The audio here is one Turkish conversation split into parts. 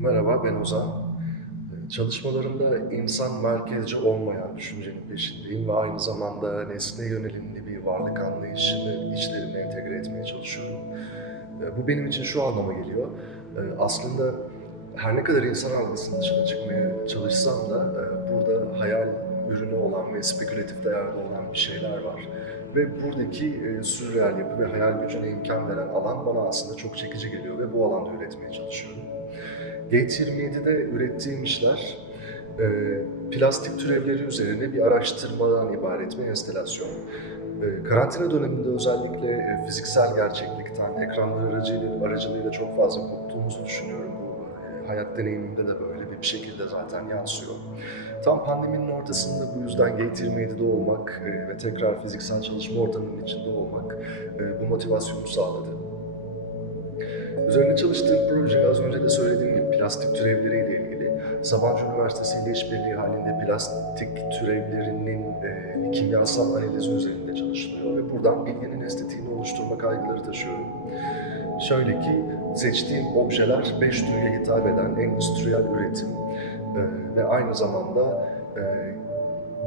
Merhaba, ben Ozan. Çalışmalarımda insan merkezci olmayan düşüncenin peşindeyim ve aynı zamanda nesne yönelimli bir varlık anlayışını içlerine entegre etmeye çalışıyorum. Bu benim için şu anlama geliyor. Aslında her ne kadar insan algısının dışına çıkmaya çalışsam da burada hayal ürünü olan ve spekülatif değerde olan bir şeyler var. Ve buradaki e, sürreal yapı ve hayal gücüne imkan veren alan bana aslında çok çekici geliyor ve bu alanda üretmeye çalışıyorum. Gate 27'de ürettiğim işler e, plastik türevleri üzerine bir araştırmadan ibaret bir enstelasyon. E, karantina döneminde özellikle e, fiziksel gerçeklikten, ekranlar aracılığıyla, aracılığıyla çok fazla korktuğumuzu düşünüyorum. Bu hayat deneyimimde de böyle bir şekilde zaten yansıyor. Tam pandeminin ortasında bu yüzden Gate 27'de olmak e, ve tekrar fiziksel çalışma ortamının içinde olmak e, bu motivasyonu sağladı. Üzerine çalıştığım proje az önce de söylediğim gibi plastik türevleriyle ilgili. Sabancı Üniversitesi ile işbirliği halinde plastik türevlerinin e, kimyasal analizi üzerinde çalışılıyor ve buradan bilginin estetiğini oluşturma kaygıları taşıyorum. Şöyle ki seçtiğim objeler beş duyuya hitap eden endüstriyel üretim. E, ve aynı zamanda e,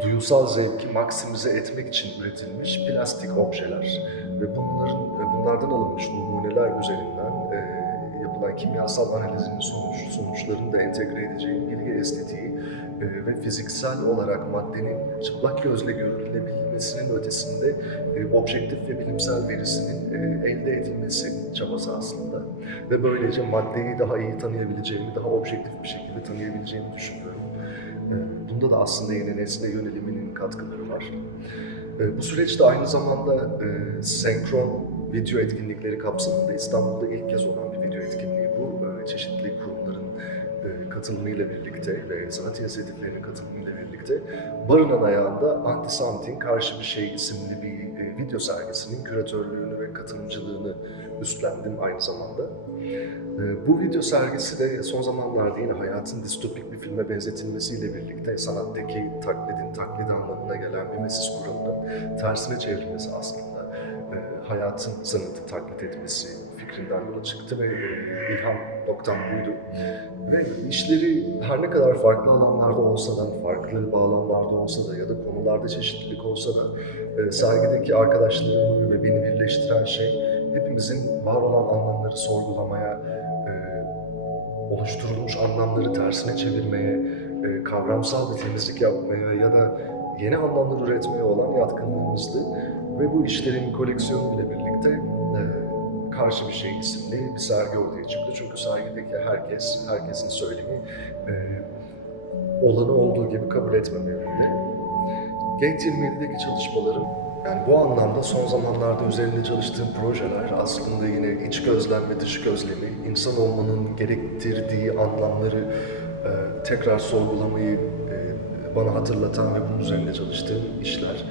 duyusal zevki maksimize etmek için üretilmiş plastik objeler. Ve bunların e, bunlardan alınmış numuneler üzerinden kimyasal analizin sonuç, sonuçlarını da entegre edeceğim bilgi estetiği e, ve fiziksel olarak maddenin çıplak gözle görülebilmesinin ötesinde e, objektif ve bilimsel verisinin e, elde edilmesi çabası aslında. Ve böylece maddeyi daha iyi tanıyabileceğimi, daha objektif bir şekilde tanıyabileceğimi düşünüyorum. E, Bunda da aslında yine nesne yöneliminin katkıları var. E, Bu süreçte aynı zamanda e, senkron video etkinlikleri kapsamında İstanbul'da ilk kez olan bir video etkinliği Çeşitli kurumların e, katılımıyla birlikte ve sanat inisiyatiflerinin katılımıyla birlikte barınan ayağında Anti-Something Karşı Bir Şey isimli bir e, video sergisinin küratörlüğünü ve katılımcılığını üstlendim aynı zamanda. E, Bu video sergisi de son zamanlarda yine hayatın distopik bir filme benzetilmesiyle birlikte sanattaki taklidin taklidi anlamına gelen mimesis kuralının tersine çevrilmesi aslında. Hayatın sanatı taklit etmesi fikrinden yola çıktı ve ilham noktam buydu. Ve işleri her ne kadar farklı alanlarda olsa da, farklı bağlamlarda olsa da ya da konularda çeşitlilik olsa da e, sergideki arkadaşlarımı ve beni birleştiren şey hepimizin var olan anlamları sorgulamaya, e, oluşturulmuş anlamları tersine çevirmeye, e, kavramsal bir temizlik yapmaya ya da yeni anlamlar üretmeye olan yatkınlığımızdı. Ve bu işlerin koleksiyonuyla birlikte e, Karşı Bir Şey isimli bir sergi ortaya çıktı. Çünkü sergideki herkes, herkesin söylemi e, olanı olduğu gibi kabul etmemeliydi. Gate 27'deki çalışmalarım yani bu anlamda son zamanlarda üzerinde çalıştığım projeler aslında yine iç gözlem ve dış gözlemi, insan olmanın gerektirdiği anlamları e, tekrar sorgulamayı e, bana hatırlatan ve bunun üzerinde çalıştığım işler.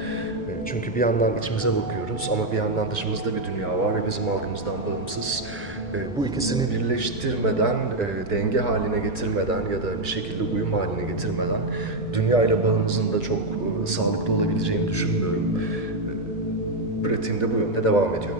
E, çünkü bir yandan içimize bakıyoruz ama bir yandan dışımızda bir dünya var ve bizim algımızdan bağımsız. Bu ikisini birleştirmeden, denge haline getirmeden ya da bir şekilde uyum haline getirmeden dünya ile bağımızın da çok sağlıklı olabileceğini düşünmüyorum. E, Pratiğim de bu yönde devam ediyor.